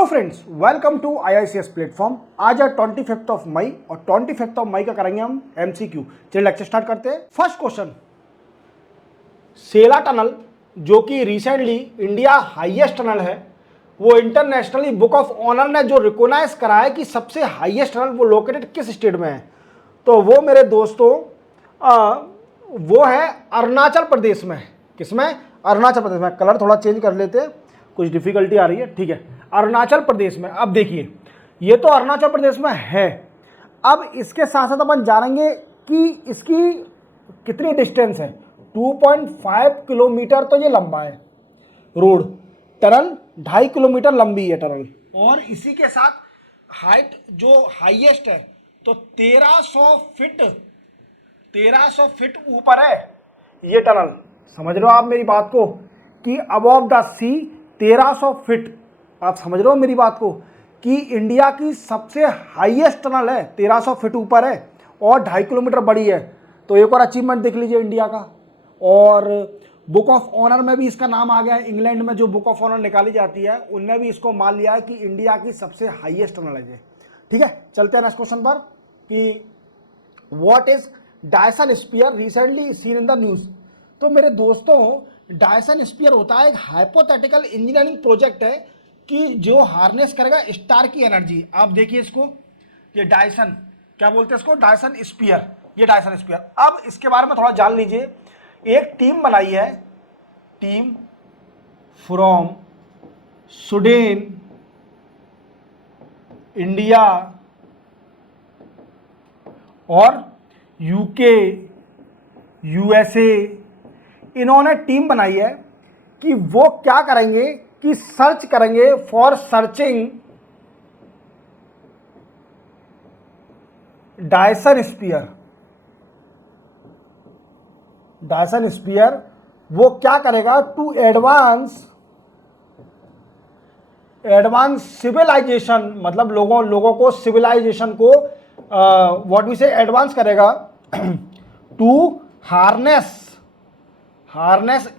Hello friends, welcome to IICS platform. आज है 25 of May और 25 ऑफ मई का करेंगे हम MCQ। चलिए लेक्चर स्टार्ट करते हैं। फर्स्ट क्वेश्चन, सेला टनल जो कि रिसेंटली इंडिया हाईएस्ट टनल है, वो इंटरनेशनली बुक ऑफ ऑनर ने जो रिकॉग्नाइज करा है कि सबसे हाईएस्ट टनल वो लोकेटेड किस स्टेट में है, तो वो मेरे दोस्तों वो है अरुणाचल प्रदेश में। किसमें? अरुणाचल प्रदेश में। कलर थोड़ा चेंज कर लेते हैं, कुछ डिफिकल्टी आ रही है, ठीक है। अरुणाचल प्रदेश में। अब देखिए, ये तो अरुणाचल प्रदेश में है। अब इसके साथ साथ अपन जानेंगे कि इसकी कितनी डिस्टेंस है। 2.5 किलोमीटर तो ये लंबा है रोड। टनल 2.5 किलोमीटर लंबी है टनल, और इसी के साथ हाइट जो हाईएस्ट है तो 1300 फीट ऊपर है ये टनल। समझ रहे हो आप मेरी बात को कि अबव द सी 1300 फीट। आप समझ रहे हो मेरी बात को कि इंडिया की सबसे हाईएस्ट टनल है, 1300 फीट ऊपर है और 2.5 किलोमीटर बड़ी है। तो एक और अचीवमेंट देख लीजिए इंडिया का। और बुक ऑफ ऑनर में भी इसका नाम आ गया है। इंग्लैंड में जो बुक ऑफ ऑनर निकाली जाती है उनने भी इसको मान लिया है कि इंडिया की सबसे हाईएस्ट टनल है ये। ठीक है, चलते हैं नेक्स्ट क्वेश्चन पर कि what is Dyson sphere recently seen in the news. तो मेरे दोस्तों, डायसन स्फीयर होता है एक हाइपोथेटिकल इंजीनियरिंग प्रोजेक्ट है कि जो हार्नेस करेगा स्टार की एनर्जी। आप देखिए इसको, ये डायसन क्या बोलते हैं इसको, डायसन स्फीयर। ये डायसन स्फीयर। अब इसके बारे में थोड़ा जान लीजिए। एक टीम बनाई है, टीम फ्रॉम स्वीडन, इंडिया और यूके, USA। इन्होंने टीम बनाई है कि वो क्या करेंगे कि सर्च करेंगे for searching Dyson sphere. Dyson sphere वो क्या करेगा टू एडवांस सिविलाइजेशन, मतलब लोगों को सिविलाइजेशन को व्हाट वी से एडवांस करेगा to harness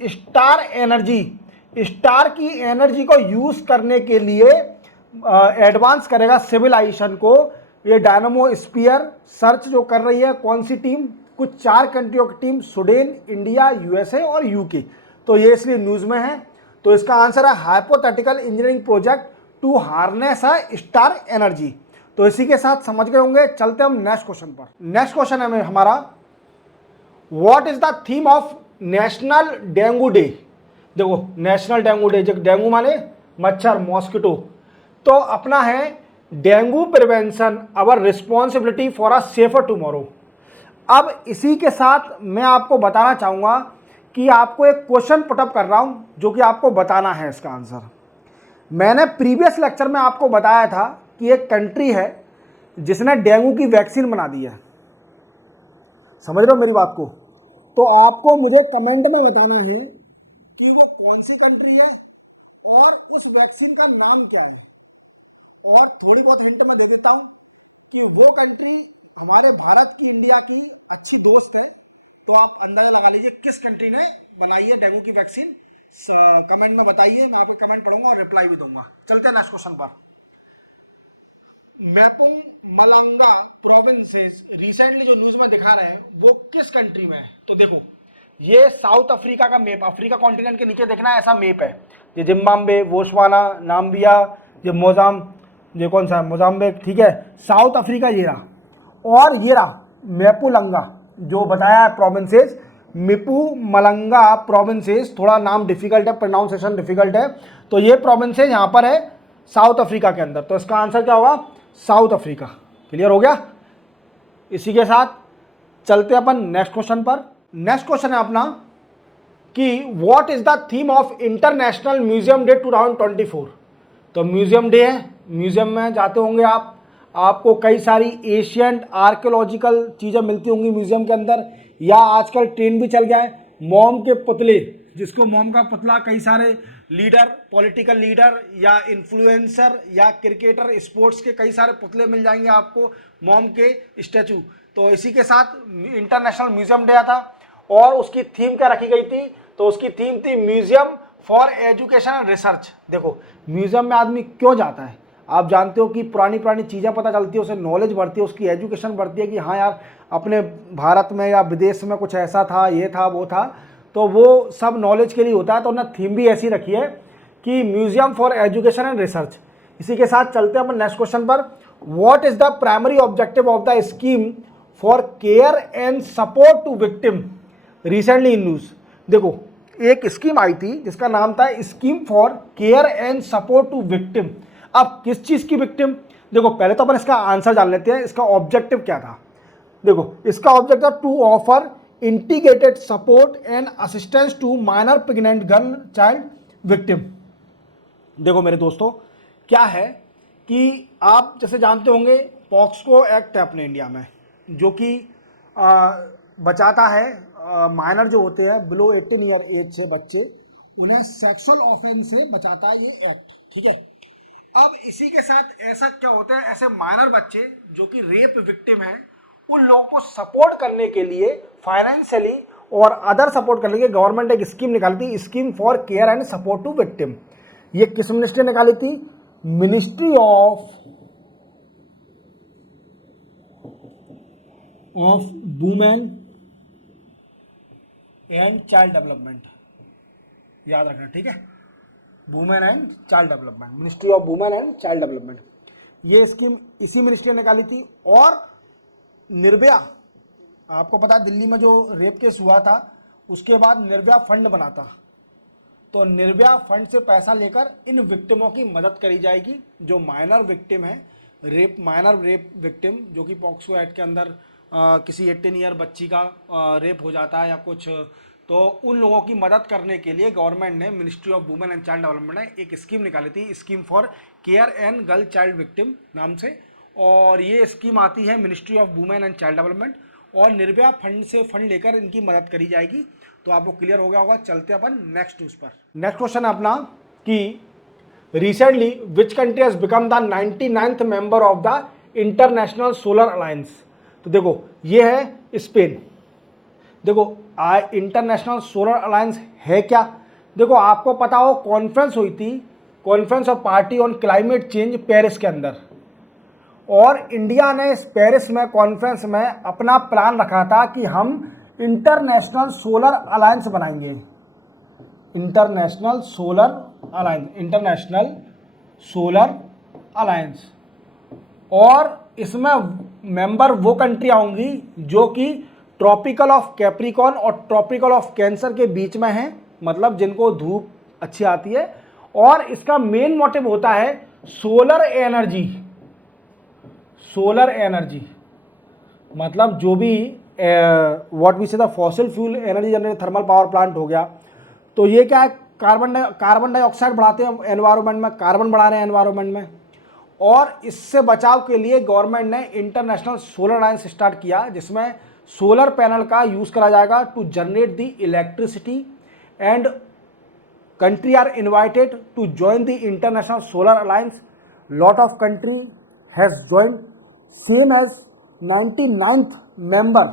star energy. Star की एनर्जी को यूज करने के लिए एडवांस करेगा सिविलाइजेशन को। ये डायनामो स्फीयर सर्च जो कर रही है कौन सी टीम, कुछ 4 कंट्रियों की टीम, स्वीडन, इंडिया, USA और UK। तो ये इसलिए न्यूज में है। तो इसका आंसर है hypothetical engineering project to harness star energy. तो इसी के साथ समझ गए होंगे। चलते हम नेक्स्ट क्वेश्चन पर। नेक्स्ट क्वेश्चन है हमारा, what is the theme of national dengue day. देखो, नेशनल डेंगू डे, डेंगू माने मच्छर, मॉस्किटो। तो अपना है dengue prevention our responsibility for a safer tomorrow. अब इसी के साथ मैं आपको बताना चाहूंगा कि आपको एक क्वेश्चन पुटअप कर रहा हूं जो कि आपको बताना है इसका आंसर। मैंने प्रीवियस लेक्चर में आपको बताया था कि एक कंट्री है जिसने डेंगू की वैक्सीन बना दी है। समझ रहे हो मेरी बात को? तो आपको मुझे कमेंट में बताना है कि वो कौन सी कंट्री है और उस वैक्सीन का नाम क्या है। और थोड़ी बहुत हिंट मैं दे देता हूं कि वो कंट्री हमारे भारत की, इंडिया की अच्छी दोस्त है। तो आप अंदाज़ा लगा लीजिए किस कंट्री ने बनाई है डेंगू की वैक्सीन। कमेंट में बताइए, मैं आपके कमेंट पढ़ूंगा और रिप्लाई भी दूंगा। चलते हैं नेक्स्ट क्वेश्चन पर। मैपुंग मलंगा प्रोविंसेस रिसेंटली जो न्यूज़ में दिखा रहे हैं वो किस कंट्री में है। तो देखो, ये साउथ अफ्रीका का मैप, अफ्रीका कॉन्टिनेंट के नीचे देखना है ऐसा मैप है। ये जिम्बाब्वे, बोत्सवाना, नाम्बिया, ये कौन सा है, मोजाम्बिक, ठीक है। साउथ अफ्रीका ये रहा, और ये रहा मैपुलंगा जो बताया है प्रोविंसेस, मिपू मलंगा प्रोविंसेस। थोड़ा नाम डिफिकल्ट है, प्रोनाउंसिएशन डिफिकल्ट है। तो ये प्रोविंसेस यहाँ पर है साउथ अफ्रीका के अंदर। तो इसका आंसर क्या होगा? South Africa. क्लियर हो गया? इसी के साथ चलते अपन नेक्स्ट क्वेश्चन पर। नेक्स्ट क्वेश्चन है अपना कि what is the theme of international museum day 2024। तो म्यूजियम डे है, म्यूजियम में जाते होंगे आप, आपको कई सारी एशियंट आर्कियोलॉजिकल चीज़ें मिलती होंगी म्यूजियम के अंदर। या आजकल ट्रेंड भी चल गया है मोम के पुतले, जिसको मोम का पुतला कई सारे लीडर, पॉलिटिकल लीडर या इन्फ्लुएंसर या क्रिकेटर, स्पोर्ट्स के कई सारे पुतले मिल जाएंगे आपको, मोम के स्टैचू। तो इसी के साथ इंटरनेशनल म्यूजियम डे था और उसकी थीम क्या रखी गई थी? तो उसकी थीम थी museum for education and research. देखो म्यूजियम में आदमी क्यों जाता है, आप जानते हो कि पुरानी पुरानी चीज़ें पता चलती है, उसे नॉलेज बढ़ती है, उसकी एजुकेशन बढ़ती है कि हाँ यार अपने भारत में या विदेश में कुछ ऐसा था, ये था, वो था, तो वो सब नॉलेज के लिए होता है। तो उन्होंने थीम भी ऐसी रखी है कि museum for education and research. इसी के साथ चलते हैं अपन नेक्स्ट क्वेश्चन पर। What is the primary objective of the scheme for care and support to victim recently in news. देखो एक स्कीम आई थी जिसका नाम था scheme for care and support to victim. अब किस चीज की विक्टिम, देखो पहले तो अपन इसका आंसर जान लेते हैं, इसका ऑब्जेक्टिव क्या था। देखो इसका objective to offer integrated support and assistance to minor pregnant girl child victim. देखो मेरे दोस्तों क्या है कि आप जैसे जानते होंगे पॉक्सको एक्ट है अपने इंडिया में, जो कि बचाता है माइनर जो होते हैं बिलो 18 ईयर एज से बच्चे, उन्हें सेक्सुअल ऑफेंस से बचाता है ये एक्ट, ठीक है। अब इसी के साथ ऐसा क्या होता है, ऐसे माइनर बच्चे जो कि रेप विक्टिम हैं उन लोगों को सपोर्ट करने के लिए फाइनेंशियली और अदर सपोर्ट करने के लिए गवर्नमेंट एक स्कीम निकाली थी, scheme for care and support to victim. ये किस मिनिस्ट्री ने निकाली थी, ministry of women and child development, याद रखना, ठीक है, women and child development, ministry of women and child development. ये स्कीम इसी मिनिस्ट्री ने निकाली थी। और निर्भया, आपको पता है दिल्ली में जो रेप केस हुआ था उसके बाद निर्भया फंड बना था, तो निर्भया फंड से पैसा लेकर इन विक्टिमों की मदद करी जाएगी जो माइनर विक्टिम है, माइनर रेप विक्टिम, जो कि पॉक्सो एक्ट के अंदर किसी 18 ईयर बच्ची का रेप हो जाता है या कुछ, तो उन लोगों की मदद करने के लिए गवर्नमेंट ने ministry of women and child development ने एक स्कीम निकाली थी, scheme for care and girl child victim नाम से। और ये स्कीम आती है ministry of women and child development, और निर्भया फंड से फंड लेकर इनकी मदद करी जाएगी। तो आपको क्लियर हो गया होगा। चलते अपन नेक्स्ट न्यूज़ पर। नेक्स्ट क्वेश्चन है अपना कि recently which country has become the 99th member of the international solar alliance. तो देखो ये है स्पेन। देखो इंटरनेशनल सोलर अलायंस है क्या, देखो आपको पता हो कॉन्फ्रेंस हुई थी, conference of party on climate change Paris के अंदर, और इंडिया ने इस पेरिस में कॉन्फ्रेंस में अपना प्लान रखा था कि हम इंटरनेशनल सोलर अलायंस बनाएंगे, इंटरनेशनल सोलर अलायंस। और इसमें मेंबर वो कंट्री आऊंगी जो कि ट्रॉपिकल ऑफ कैप्रिकॉन और ट्रॉपिकल ऑफ कैंसर के बीच में है, मतलब जिनको धूप अच्छी आती है। और इसका मेन मोटिव होता है सोलर एनर्जी, मतलब जो भी व्हाट वी से the fossil fuel energy generated thermal power plant हो गया, तो ये क्या है, कार्बन डाइऑक्साइड बढ़ाते हैं एनवायरनमेंट में, कार्बन बढ़ा रहे हैं एनवायरनमेंट में। और इससे बचाव के लिए गवर्नमेंट ने इंटरनेशनल सोलर अलायंस स्टार्ट किया, जिसमें सोलर पैनल का यूज़ करा जाएगा to generate the electricity, and country are invited to join the international solar alliance. Lot of country has joined, same as 99th member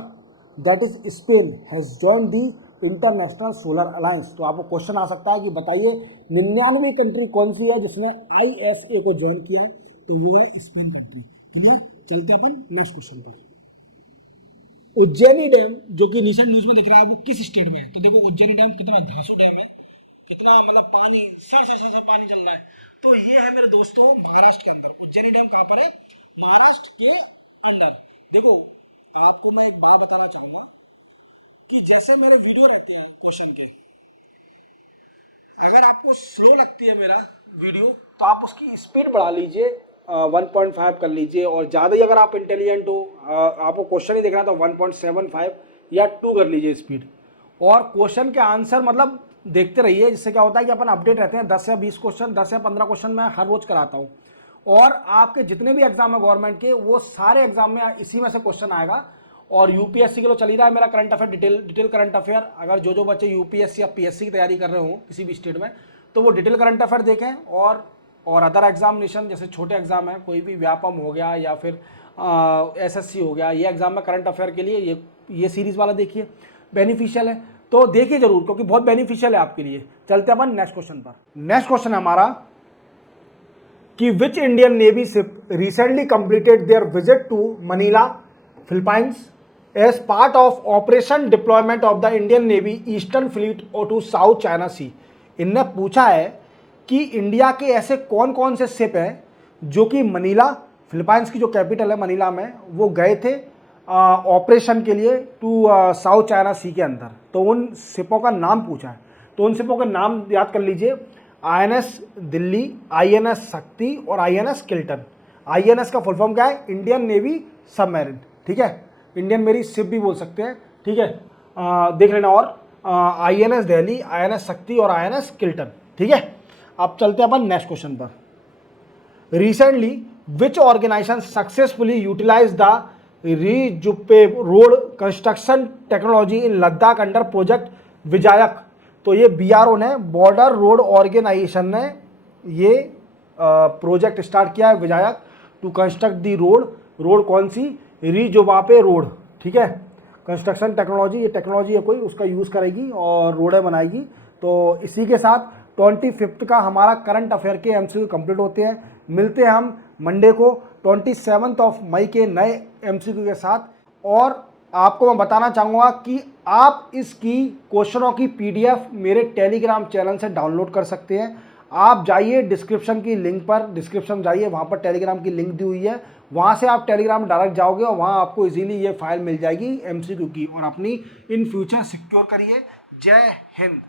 that is Spain has joined the international solar alliance. तो आपको question आ सकता है कि बताइए 99वीं country कौन सी है जिसने ISA को ज्वाइन किया है, तो वो है स्पेन कंट्री। क्लियर। चलते अपन नेक्स्ट क्वेश्चन पर। उज्जैनी डैम जो कि रिसेंट न्यूज में दिख रहा है वो किस स्टेट में है। तो देखो उज्जैनी डैम कितना धांसू डैम है, कितना मतलब पानी सर पानी चल रहा है। तो ये है मेरे दोस्तों महाराष्ट्र के अंदर। उज्जैनी डैम कहाँ पर है, महाराष्ट्र के अंडर। देखो आपको मैं एक बात बताना चाहूँगा कि जैसे मेरे वीडियो रहते हैं क्वेश्चन के, अगर आपको स्लो लगती है मेरा वीडियो तो आप उसकी स्पीड बढ़ा लीजिए, 1.5 कर लीजिए, और ज़्यादा ही अगर आप इंटेलिजेंट हो, आपको क्वेश्चन ही देखना तो 1.75 या 2 कर लीजिए स्पीड। और क्वेश्चन के आंसर मतलब देखते रहिए, जिससे क्या होता है कि अपन अपडेट रहते हैं। 10 या 20 क्वेश्चन, 10 या 15 क्वेश्चन मैं हर रोज़ कराता हूँ, और आपके जितने भी एग्जाम है गवर्नमेंट के, वो सारे एग्जाम में इसी में से क्वेश्चन आएगा। और यूपीएससी के लिए चल ही रहा है मेरा current affair, detail current affair. अगर जो बच्चे यूपीएससी या पीएससी की तैयारी कर रहे हो किसी भी स्टेट में, तो वो डिटेल करंट अफेयर देखें। और अदर एग्जामिनेशन जैसे छोटे एग्जाम है, कोई भी व्यापम हो गया या फिर एसएससी हो गया, ये एग्जाम में करंट अफेयर के लिए ये सीरीज़ वाला देखिए, बेनिफिशियल है। तो देखिए जरूर, क्योंकि बहुत बेनिफिशियल है आपके लिए। चलते अपन नेक्स्ट क्वेश्चन पर। नेक्स्ट क्वेश्चन है हमारा कि which Indian navy ship recently completed their visit to Manila Philippines as part of operation deployment of the Indian navy eastern fleet और टू साउथ चाइना सी। इनने पूछा है कि इंडिया के ऐसे कौन कौन से शिप हैं जो कि मनीला, फिलीपाइंस की जो कैपिटल है मनीला में, वो गए थे ऑपरेशन के लिए टू साउथ चाइना सी के अंदर। तो उन शिपों का नाम पूछा है, तो उन शिपों के नाम याद कर लीजिए। INS दिल्ली, INS शक्ति और INS किल्टन। INS का फुल फॉर्म क्या है? इंडियन नेवी सबमरीन, ठीक है, इंडियन मेरी शिप भी बोल सकते हैं, ठीक है, देख लेना। और INS दिल्ली, INS शक्ति और INS किल्टन, ठीक है। अब चलते हैं अपन नेक्स्ट क्वेश्चन पर। Recently which organisation successfully utilise the रीजुपे road construction technology in Ladakh under project Vijayak. तो ये BRO ने, बॉर्डर रोड ऑर्गेनाइजेशन ने ये प्रोजेक्ट स्टार्ट किया है विजायक टू कंस्ट्रक्ट दी रोड कौन सी? रीजुबापे रोड, ठीक है। कंस्ट्रक्शन टेक्नोलॉजी, ये टेक्नोलॉजी है कोई, उसका यूज़ करेगी और रोडें बनाएगी। तो इसी के साथ 25 का हमारा करंट अफेयर के MCQ कंप्लीट होते हैं। मिलते हैं हम मंडे को 27 मई के नए MCQ के साथ। और आपको मैं बताना चाहूँगा कि आप इसकी क्वेश्चनों की PDF मेरे टेलीग्राम चैनल से डाउनलोड कर सकते हैं। आप जाइए डिस्क्रिप्शन की लिंक पर, डिस्क्रिप्शन जाइए, वहाँ पर टेलीग्राम की लिंक दी हुई है, वहाँ से आप टेलीग्राम डायरेक्ट जाओगे और वहाँ आपको इजीली ये फाइल मिल जाएगी MCQ की, और अपनी इन फ्यूचर सिक्योर करिए। जय हिंद।